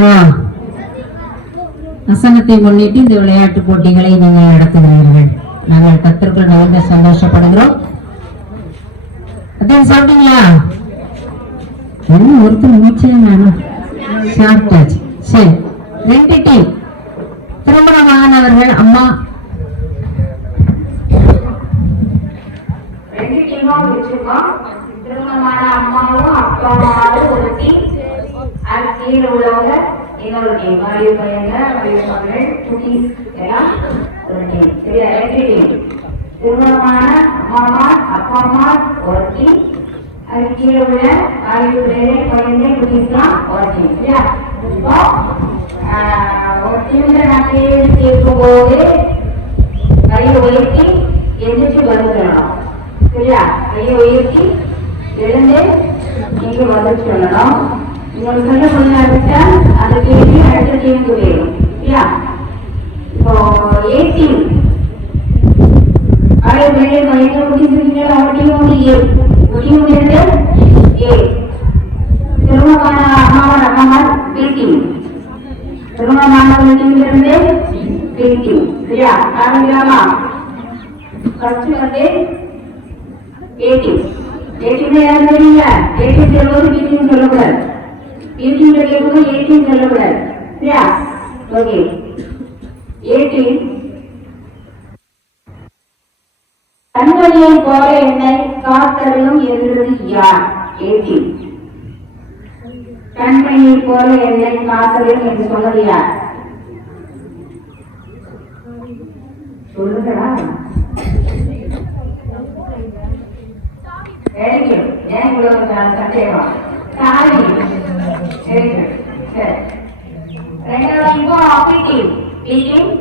எல்லாரும் வசனத்தை முன்னிட்டு இந்த விளையாட்டு போட்டிகளை நீங்கள் நடத்துகிறீர்கள். நாங்கள் கத்திற்குள் நிறைய சந்தோஷப்படுகிறோம். அதான் சாப்பிட்டீங்களா? ஒருத்தர் முடிச்சேன் நானும் சாப்பிட்டாச்சு. சரி, 2 டீம் திருமணமானவர்கள் அம்மா 2 டீமும் வச்சிருக்கோம். திருமணமான அம்மாவும் அப்பாவும் ஒரு டீம், அது கீழே உள்ளவங்க இன்னொரு டீம், மறுபடியும் பையங்க மறுபடியும் குட்டீஸ் எல்லாம் ஒரு டீம். சரியா? 2 டீம். திருமணமான அம்மா அப்பா அம்மா ஒரு டீம், அது கீழே உள்ள மறுபடியும் பையங்க குட்டீஸ்லாம் ஒரு டீம். சரியா? இப்போ ஒரு டீம்ல நான் கேள்வி கேட்கும் போது கையை உயர்த்தி எந்திரிச்சு பதில் சொல்லணும். சரியா? கையை உயர்த்தி எழுந்து நீங்க பதில் சொல்லணும். உங்களுக்கு சொல்ல சொன்னா அந்த கேள்வி அடுத்த டீமுக்கு வேணும். சரியா? இப்போ ஏ டீம் அதே வெளியே எங்க முடிஞ்சிருக்கீங்க, அவங்க டீம் ஏ ஏ திருமணமான அம்மாவான் அம்மாவான் பி டீம், திருமணமான டீம்ல பி டீம். சரியா? ஆரம்பிக்கலாமா? ஃபர்ஸ்ட் வந்து ஏ டீம். ஏ டீம்ல யாரும் தெரியுங்க? ஏ டீம் சொல்லும்போது பி டீம் சொல்லக்கூடாது, பி டீம்ல கேட்கும்போது ஏ டீம் சொல்லக்கூடாது. சரியா? ஓகே. ஏ டீம் கண்மணியை போல என்னை காத்தருளும் என்றது யார்? A team. கண்மணியை போல என்னை காத்தருளும் என்று சொன்னது யார்? சொல்லுங்களா? ஏன் சந்தேகமா? சாரி. சரி, ரெண்டாவது இப்போ பி டீம். பி டீம்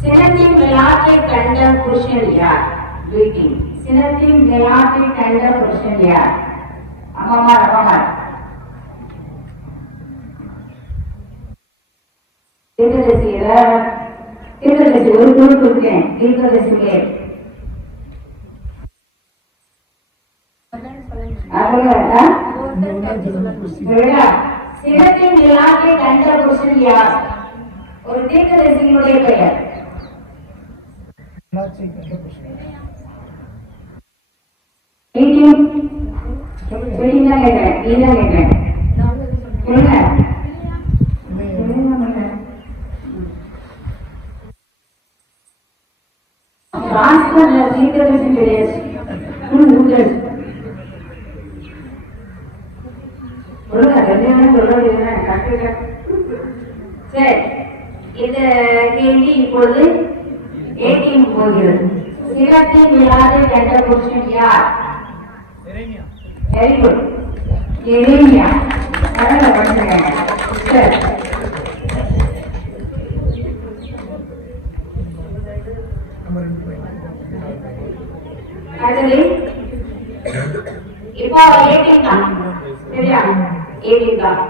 சினத்தின் விளையாட்டை கண்ட புருஷன் யார்? B team. சினத்தின் விளையாட்டை கண்ட புருஷன் யார்? அம்மா அப்பா. தீர்க்கதரிசி ஒரு குழு கொடுத்தேன். தீர்க்கதரிசிக்கு சினத்தின் விளையாட்டை கண்ட புருஷன் யார்? ஒரு தீர்க்கதரிசியினுடைய பெயர். சரி, இந்த கேள்வி இப்பொழுது ஏ டீம் போகிறது. சினத்தின் விளையாட்டை கண்ட புருஷன் யார்? வெரி குட், எரேமியா. நல்லா படிச்சுங்க. சரி, அடுத்தது இப்போ ஏ டீம் தான். சரியா? ஏ டீம் தான்.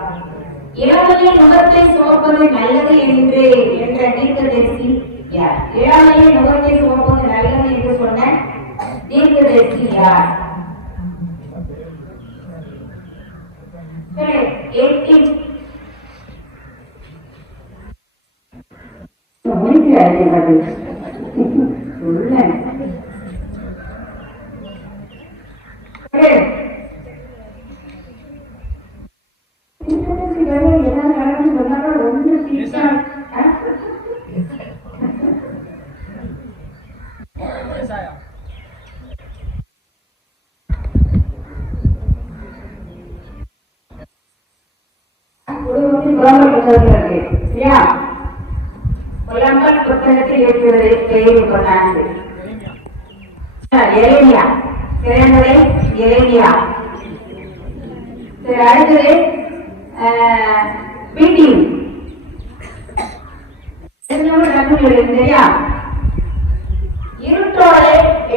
இளமையின் முகத்தை சுமப்பது நல்லது என்ற தீர்க்கதரிசி யார்? இளமையின் முகத்தை சுமப்பது நல்லது என்று சொன்ன தீர்க்கதரிசி யார்? புலம்பல் புத்தகத்தில் இருக்கிறது பெயர் கொண்டாந்து எரேமியா. சிறந்ததை எரேமியா. சரி, அடுத்தது பி டீம். சரியா? இருட்டோட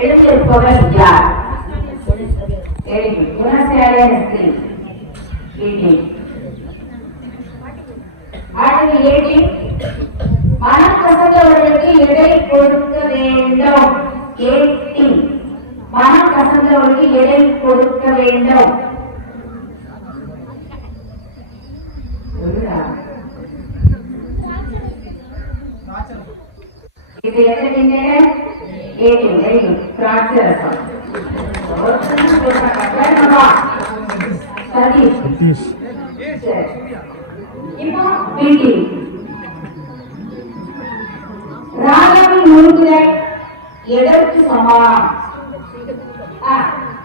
எழுத்திருப்பவர் யார்? சரி, குணசாலியான ஸ்திரீ. B team. அடுத்து ஏ டீம். மனம் கசந்தவர்களுக்கு எடை கொடுக்க வேண்டும். A team. மனம் கசந்தவர்களுக்கு எடை கொடுக்க வேண்டும். இது எத்தனை 18 வெரி குட் திராட்சை ரசம் சதீஷ் இப்போ பிடி ராகம் நூல்கள் எதற்கு சமம்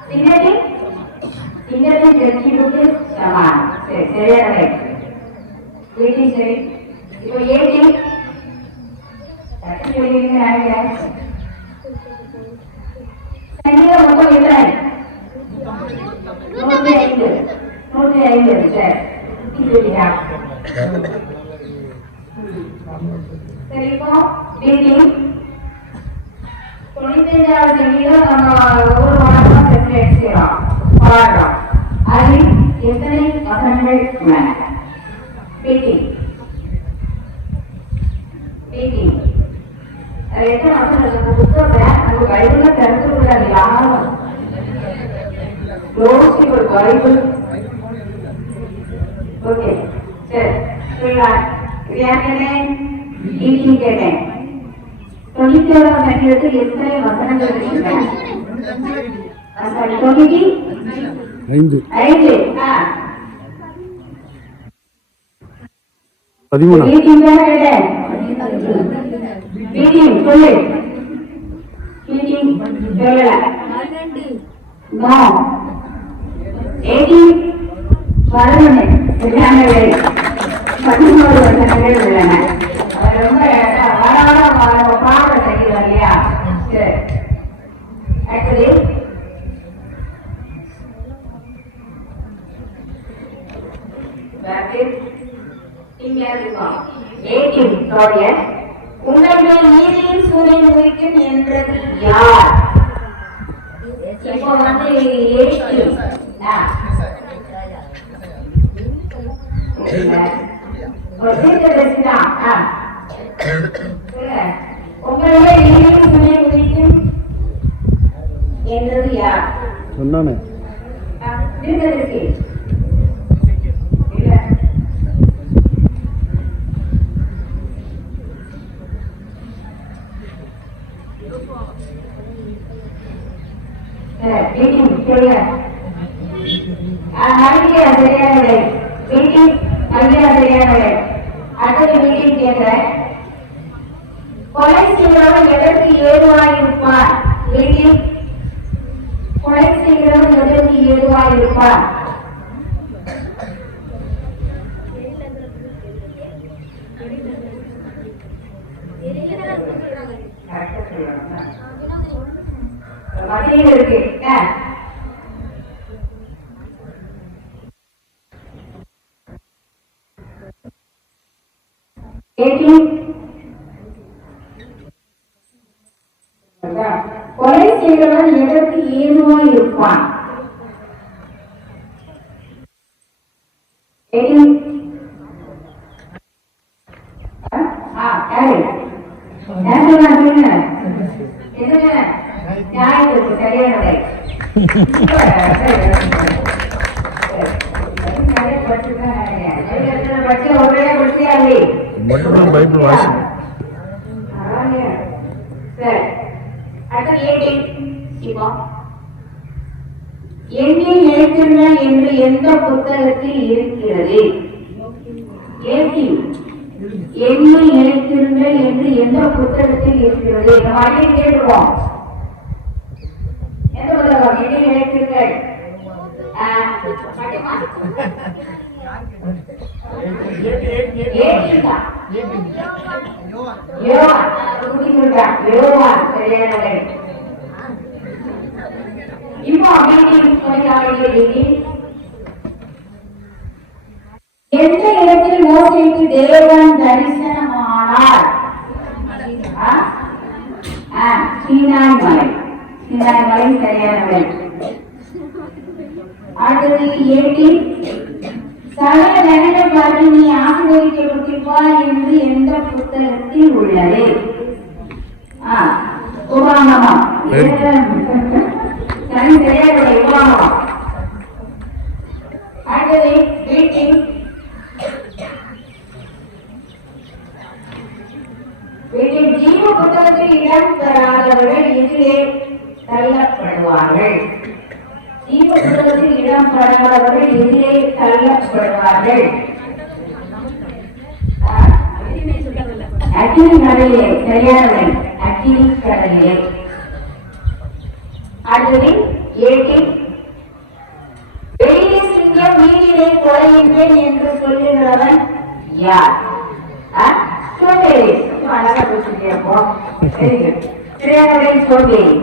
சின்னதி ஜட்ஜிக்கு சமம் சரி சரியான பிடி சரி இப்போ 18 மொத்தம் எத்தனை 105 சரி இப்போ மீட்டிங் 95வது சங்கீதம் நம்ம ஒவ்வொரு வாரமா சென்று எடுக்கிறோம் பாடுறோம் அதில் எத்தனை வசனங்கள் உள்ளன மீட்டிங் மீட்டிங் அது எத்தனை வசனம் புத்தகம் அந்த பைபிள்ல திறந்து கூடாது யாரும் ஒரு பைபிள் ஓகே சரி கேட்டேன் 91வது சங்கீதத்தில் எத்தனை வசனங்கள் இருக்கின்றன 5 உங்களுடைய நீதியின் சூரியன் உதிக்கும் என்றது யார்? இப்போ வந்து உங்களுடைய நீதியின் சூரியன் உதிக்கும் என்றது யார்? சொன்னானே கொலை செய்கிறவன் எதற்கு ஏதுவாயிருப்பார்? கொலை செய்கிறவன் எதற்கு ஏதுவாயிருப்பார்? பதில் இருக்கு கொலை செய்கிறவன் எதற்கு ஏதுவாய் இருப்பான்? எண்ணில் நிலைத்திருந்தால் என்று எந்த புத்தகத்தில் இருக்கிறது? எண்ணில் நிலைத்திருந்தால் என்று எந்த புத்தகத்தில் இருக்கிறது? நம்ம அடியை கேட்டுருவோம். எந்த புத்தகம் எண்ணில் நிலைத்திருங்கள்? எந்த இடத்தில் மோசேக்கு தேவன் தரிசனமானார்? சீனாய் மலை. சீனாய் மலை சரியானவை. அடுத்தது 18 சகல ஜனங்களுக்காக நீ ஆசீர்வதிக்கப்பட்டிருப்பாய் என்று எந்த புத்தகத்தில் உள்ளது? உபாகமம். சரி சரியானவை உபாகமம். அடுத்தது 18 ஜீவ புத்தகத்தில் இடம் பெறாதவர்கள் இதிலே தள்ளப்படுவார்கள். ஜீவ புத்தகத்தில் இடம் பெறாதவர்கள் இதிலே தள்ளப்படுவார்கள். அக்கினி கடலிலே, சரியானவை, அக்கினி கடலிலே. அடுத்தது 18. வெளியே சிங்கம் வீட்டிலே கொலைகின்றேன் என்று சொல்லுகிறவன் யார்? சோம்பேறி. அழகா பேசிட்டேப்போ. சரியானவை சோம்பேறி.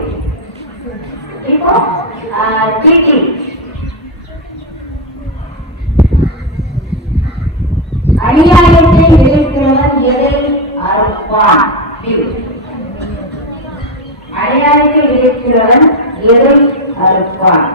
இப்போ டிடி. அநியாயத்தை எதிர்க்கிறவன் எதை அறுப்பான்? அநியாயத்தை எதிர்க்கிறவன் எதை அறுப்பான்?